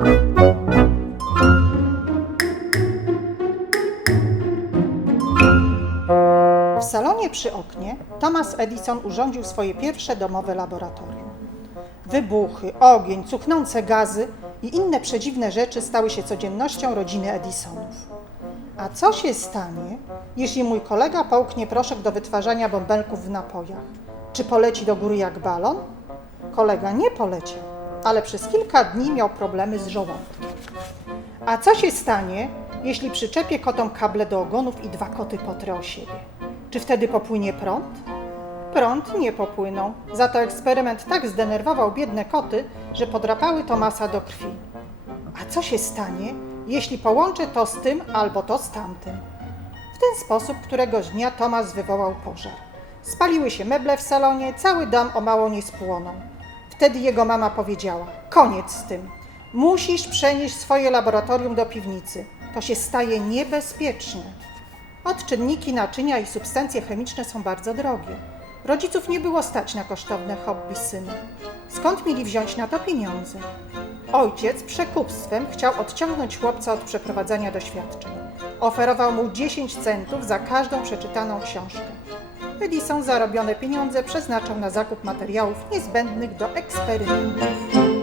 W salonie przy oknie Thomas Edison urządził swoje pierwsze domowe laboratorium. Wybuchy, ogień, cuchnące gazy i inne przedziwne rzeczy stały się codziennością rodziny Edisonów. A co się stanie, jeśli mój kolega połknie proszek do wytwarzania bąbelków w napojach? Czy poleci do góry jak balon? Kolega nie poleciał ale przez kilka dni miał problemy z żołądkiem. A co się stanie, jeśli przyczepię kotom kable do ogonów i dwa koty potrę o siebie? Czy wtedy popłynie prąd? Prąd nie popłynął. Za to eksperyment tak zdenerwował biedne koty, że podrapały Tomasa do krwi. A co się stanie, jeśli połączę to z tym albo to z tamtym? W ten sposób któregoś dnia Tomas wywołał pożar. Spaliły się meble w salonie, cały dom o mało nie spłonął. Wtedy jego mama powiedziała: Koniec z tym. Musisz przenieść swoje laboratorium do piwnicy. To się staje niebezpieczne. Odczynniki, naczynia i substancje chemiczne są bardzo drogie. Rodziców nie było stać na kosztowne hobby syna. Skąd mieli wziąć na to pieniądze? Ojciec przekupstwem chciał odciągnąć chłopca od przeprowadzania doświadczeń. Oferował mu 10 centów za każdą przeczytaną książkę. Edison zarobione pieniądze przeznaczał na zakup materiałów niezbędnych do eksperymentów.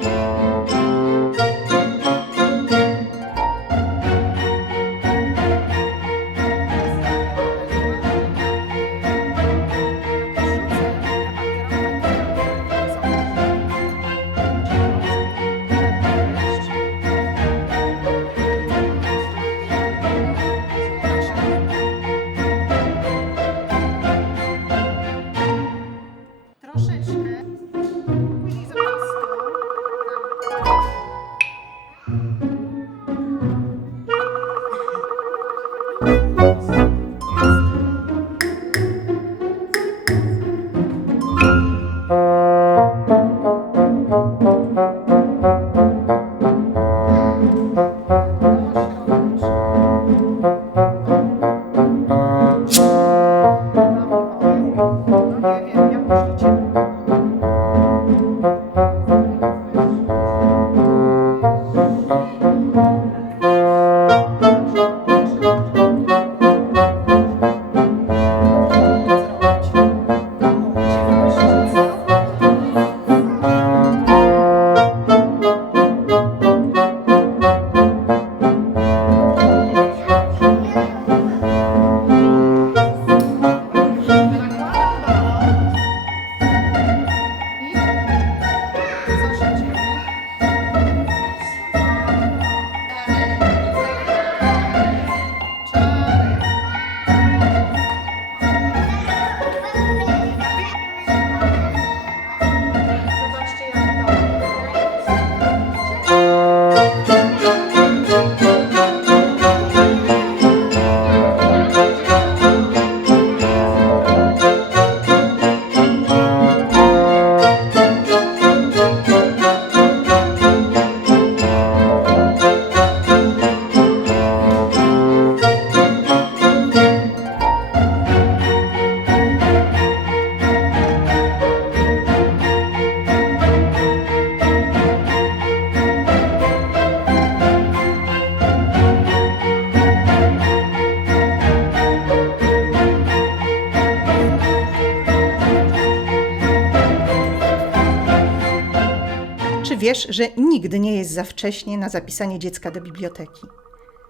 Wiesz, że nigdy nie jest za wcześnie na zapisanie dziecka do biblioteki?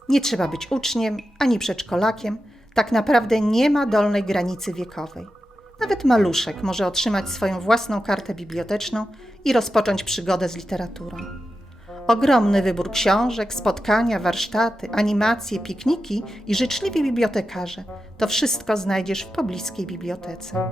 Nie trzeba być uczniem ani przedszkolakiem, tak naprawdę nie ma dolnej granicy wiekowej. Nawet maluszek może otrzymać swoją własną kartę biblioteczną i rozpocząć przygodę z literaturą. Ogromny wybór książek, spotkania, warsztaty, animacje, pikniki i życzliwi bibliotekarze to wszystko znajdziesz w pobliskiej bibliotece.